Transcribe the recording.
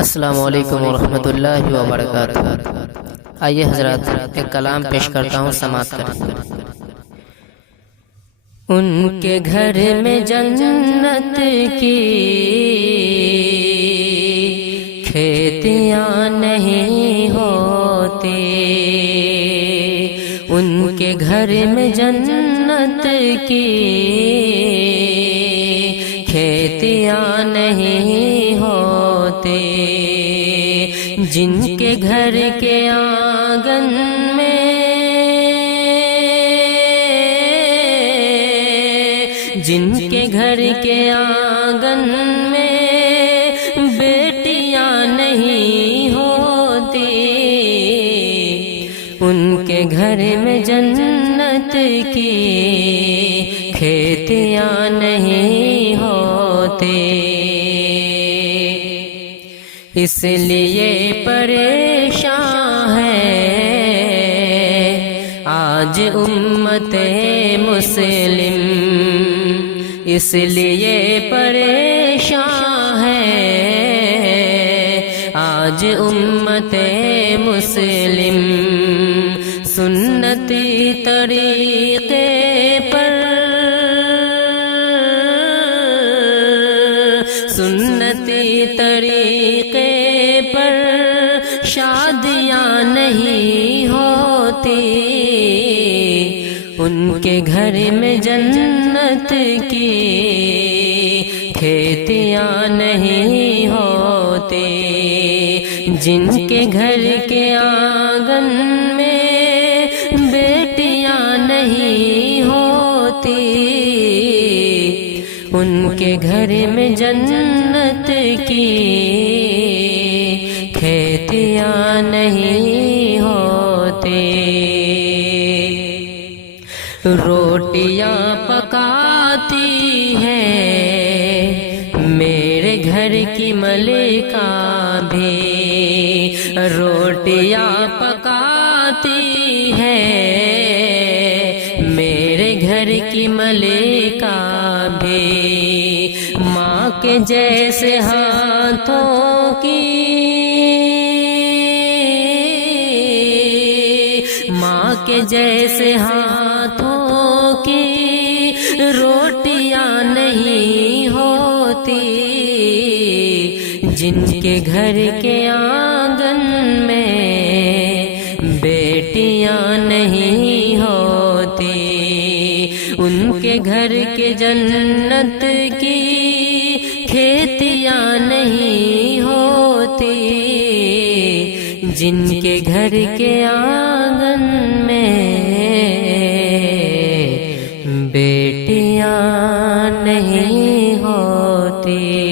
السلام علیکم ورحمۃ اللہ وبرکاتہ۔ آئیے حضرات ایک کلام پیش کرتا ہوں، سماعت کریں۔ ان کے گھر میں جنت کی کھیتیاں نہیں ہوتی، ان کے گھر میں جنت کی کھیتیاں نہیں ہوتی، جن کے گھر کے آنگن میں جن کے گھر کے آنگن میں بیٹیاں نہیں ہوتی، ان کے گھر میں جنت کی کھیتیاں نہیں ہوتی، اس لیے پریشان ہے آج امت مسلم، اس لیے پریشان ہے آج امت مسلم، سنتی طریقے پر سنتی طریقے پر شادیاں نہیں ہوتی، ان کے گھر میں جنت کی کھیتیاں نہیں ہوتی، جن کے گھر کے آنگن میں بیٹیاں نہیں ہوتی، ان کے گھر میں جنت کی کھیتیاں نہیں ہوتی، روٹیاں پکاتی ہے میرے گھر کی ملکہ بھی، روٹیاں پکاتی ہے میرے گھر کی ملکہ بھی، ماں کے جیسے ہاتھوں کی ماں کے جیسے ہاتھوں کی روٹیاں نہیں ہوتی، جن کے گھر کے آنگن میں بیٹیاں نہیں ہوتی، ان کے گھر کے جنت کی کھیتیاں نہیں ہوتی، جن کے گھر کے آنگن میں بیٹیاں نہیں ہوتی۔